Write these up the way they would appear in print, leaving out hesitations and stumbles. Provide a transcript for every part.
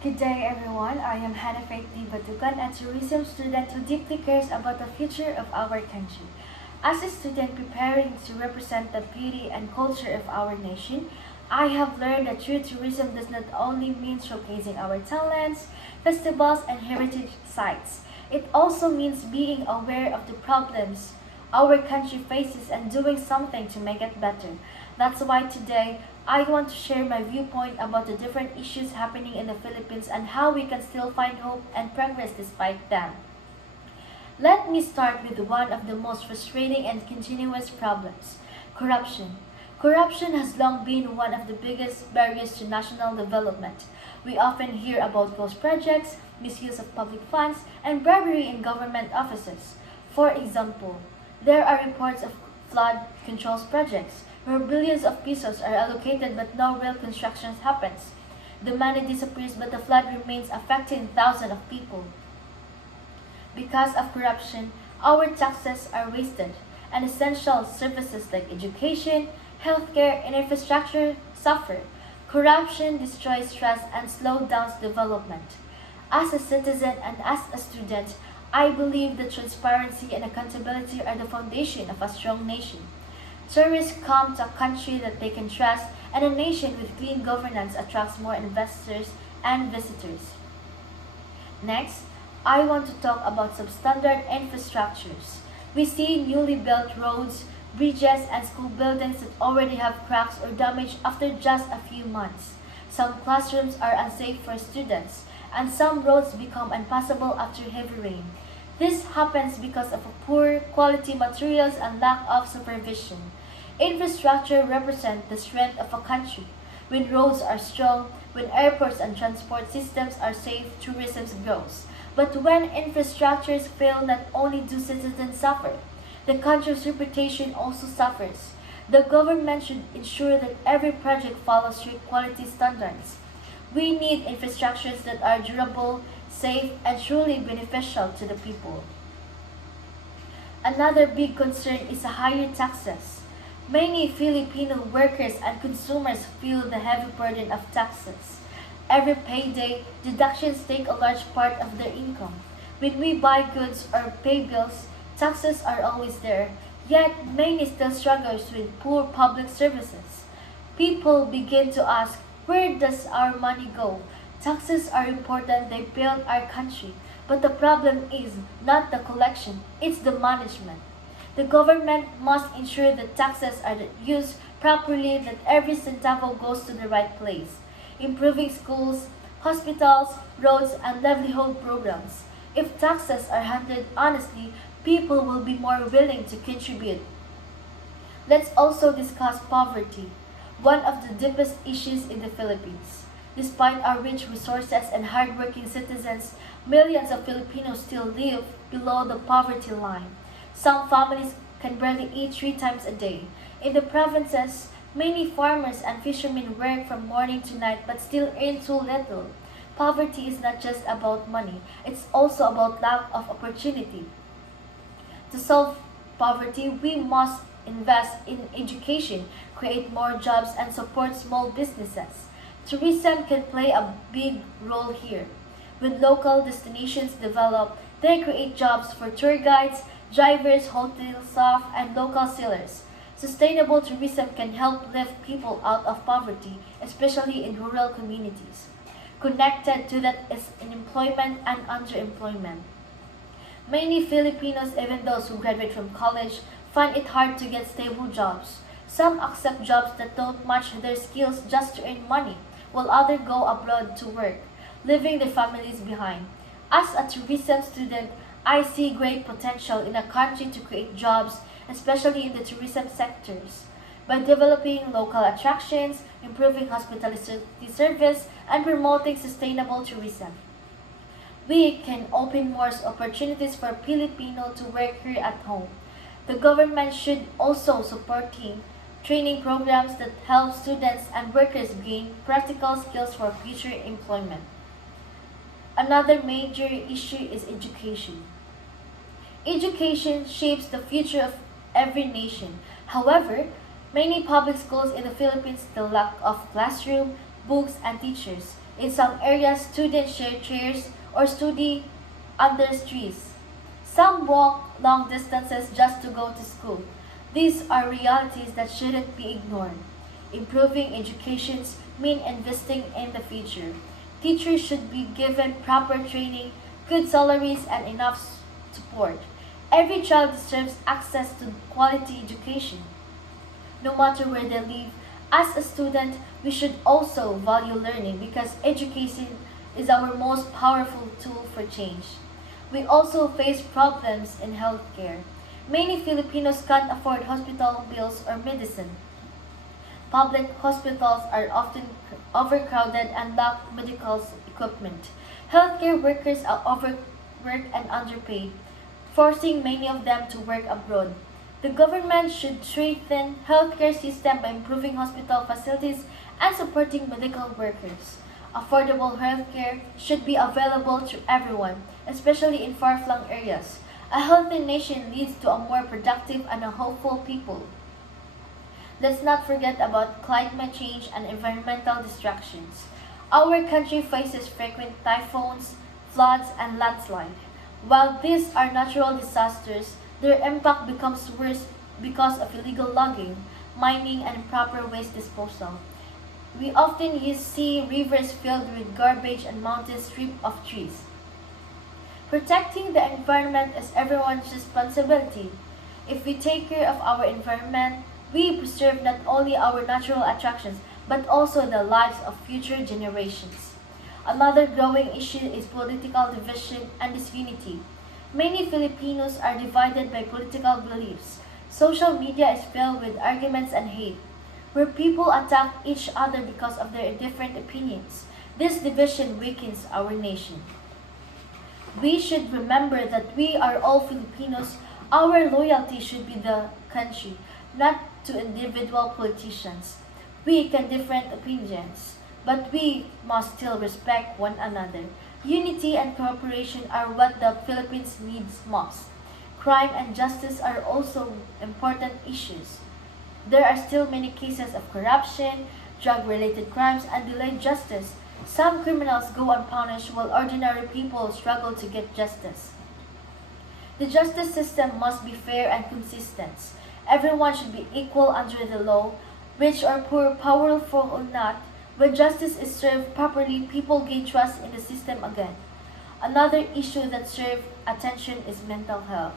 Good day, everyone. I am Hannah Faith D. Batukan, a tourism student who deeply cares about the future of our country. As a student preparing to represent the beauty and culture of our nation, I have learned that true tourism does not only mean showcasing our talents, festivals, and heritage sites. It also means being aware of the problems our country faces and doing something to make it better. That's why today I want to share my viewpoint about the different issues happening in the Philippines and how we can still find hope and progress despite them. Let me start with one of the most frustrating and continuous problems corruption. Corruption has long been one of the biggest barriers to national development. We often hear about ghost projects, misuse of public funds, and bribery in government offices. For example, there are reports of flood controls projects where billions of pesos are allocated but no real construction happens. The money disappears but the flood remains affecting thousands of people. Because of corruption, our taxes are wasted, and essential services like education, healthcare, and infrastructure suffer. Corruption destroys trust and slows down development. As a citizen and as a student, I believe that transparency and accountability are the foundation of a strong nation. Tourists come to a country that they can trust, and a nation with clean governance attracts more investors and visitors. Next, I want to talk about substandard infrastructures. We see newly built roads, bridges, and school buildings that already have cracks or damage after just a few months. Some classrooms are unsafe for students, and some roads become impassable after heavy rain. This happens because of poor quality materials and lack of supervision. Infrastructure represents the strength of a country. When roads are strong, when airports and transport systems are safe, tourism grows. But when infrastructures fail, not only do citizens suffer, the country's reputation also suffers. The government should ensure that every project follows strict quality standards. We need infrastructures that are durable, safe, and truly beneficial to the people. Another big concern is higher taxes. Many Filipino workers and consumers feel the heavy burden of taxes. Every payday, deductions take a large part of their income. When we buy goods or pay bills, taxes are always there, yet many still struggle with poor public services. People begin to ask, where does our money go? Taxes are important, they build our country. But the problem is not the collection, it's the management. The government must ensure that taxes are used properly, that every centavo goes to the right place. Improving schools, hospitals, roads, and livelihood programs. If taxes are handled honestly, people will be more willing to contribute. Let's also discuss poverty, one of the deepest issues in the Philippines. Despite our rich resources and hardworking citizens, millions of Filipinos still live below the poverty line. Some families can barely eat 3 times a day. In the provinces, many farmers and fishermen work from morning to night but still earn too little. Poverty is not just about money, it's also about lack of opportunity. To solve poverty, we must invest in education, create more jobs, and support small businesses. Tourism can play a big role here. When local destinations develop, they create jobs for tour guides, drivers, hotel staff, and local sellers. Sustainable tourism can help lift people out of poverty, especially in rural communities. Connected to that is unemployment and underemployment. Many Filipinos, even those who graduate from college, find it hard to get stable jobs. Some accept jobs that don't match their skills just to earn money, while others go abroad to work, leaving their families behind. As a tourism student, I see great potential in a country to create jobs, especially in the tourism sectors. By developing local attractions, improving hospitality service, and promoting sustainable tourism, we can open more opportunities for Filipino to work here at home. The government should also support training programs that help students and workers gain practical skills for future employment. Another major issue is education. Education shapes the future of every nation. However, many public schools in the Philippines still lack of classroom, books, and teachers. In some areas, students share chairs or study under trees. Some walk long distances just to go to school. These are realities that shouldn't be ignored. Improving educations mean investing in the future. Teachers should be given proper training, good salaries, and enough support. Every child deserves access to quality education, no matter where they live. As a student, we should also value learning because education is our most powerful tool for change. We also face problems in healthcare. Many Filipinos can't afford hospital bills or medicine. Public hospitals are often overcrowded and lack medical equipment. Healthcare workers are overworked and underpaid, forcing many of them to work abroad. The government should strengthen healthcare system by improving hospital facilities and supporting medical workers. Affordable healthcare should be available to everyone, especially in far-flung areas. A healthy nation leads to a more productive and a hopeful people. Let's not forget about climate change and environmental distractions. Our country faces frequent typhoons, floods, and landslides. While these are natural disasters, their impact becomes worse because of illegal logging, mining, and improper waste disposal. We often see rivers filled with garbage and mountains stripped of trees. Protecting the environment is everyone's responsibility. If we take care of our environment, we preserve not only our natural attractions but also the lives of future generations. Another growing issue is political division and disunity. Many Filipinos are divided by political beliefs. Social media is filled with arguments and hate, where people attack each other because of their different opinions. This division weakens our nation. We should remember that we are all Filipinos. Our loyalty should be the country, not to individual politicians. We can different opinions, but we must still respect one another. Unity and cooperation are what the Philippines needs most. Crime and justice are also important issues. There are still many cases of corruption, drug-related crimes, and delayed justice. Some criminals go unpunished while ordinary people struggle to get justice. The justice system must be fair and consistent. Everyone should be equal under the law, rich or poor, powerful or not. When justice is served properly, people gain trust in the system again. Another issue that serves attention is mental health.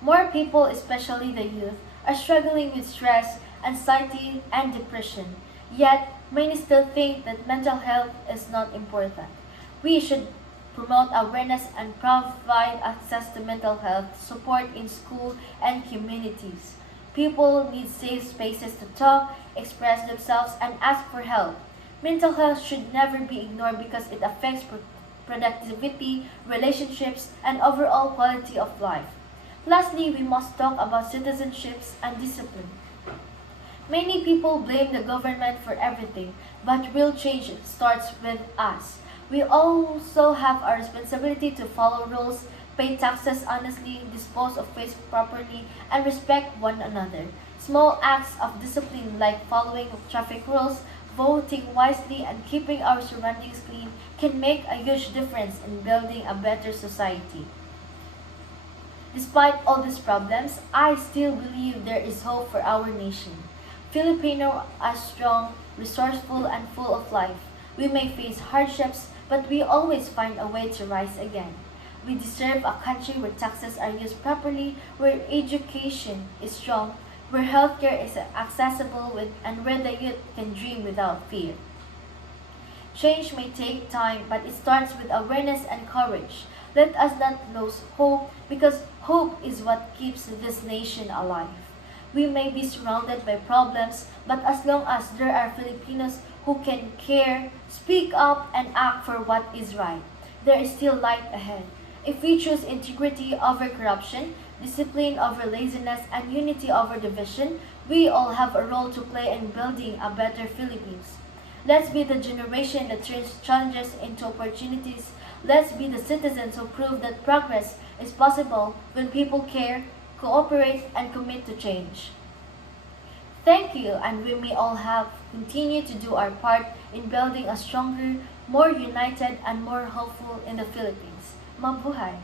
More people, especially the youth, are struggling with stress, anxiety, and depression. Yet, many still think that mental health is not important. We should promote awareness and provide access to mental health support in school and communities. People need safe spaces to talk, express themselves, and ask for help. Mental health should never be ignored because it affects productivity, relationships, and overall quality of life. Lastly, we must talk about citizenships and discipline. Many people blame the government for everything, but real change starts with us. We also have our responsibility to follow rules, pay taxes honestly, dispose of waste properly, and respect one another. Small acts of discipline like following traffic rules, voting wisely, and keeping our surroundings clean can make a huge difference in building a better society. Despite all these problems, I still believe there is hope for our nation. Filipinos are strong, resourceful, and full of life. We may face hardships, but we always find a way to rise again. We deserve a country where taxes are used properly, where education is strong, where healthcare is accessible and where the youth can dream without fear. Change may take time, but it starts with awareness and courage. Let us not lose hope because hope is what keeps this nation alive. We may be surrounded by problems, but as long as there are Filipinos who can care, speak up, and act for what is right, there is still light ahead. If we choose integrity over corruption, discipline over laziness, and unity over division, we all have a role to play in building a better Philippines. Let's be the generation that turns challenges into opportunities. Let's be the citizens who prove that progress is possible when people care, cooperate, and commit to change. Thank you, and we may all have continued to do our part in building a stronger, more united, and more hopeful in the Philippines. Mabuhay!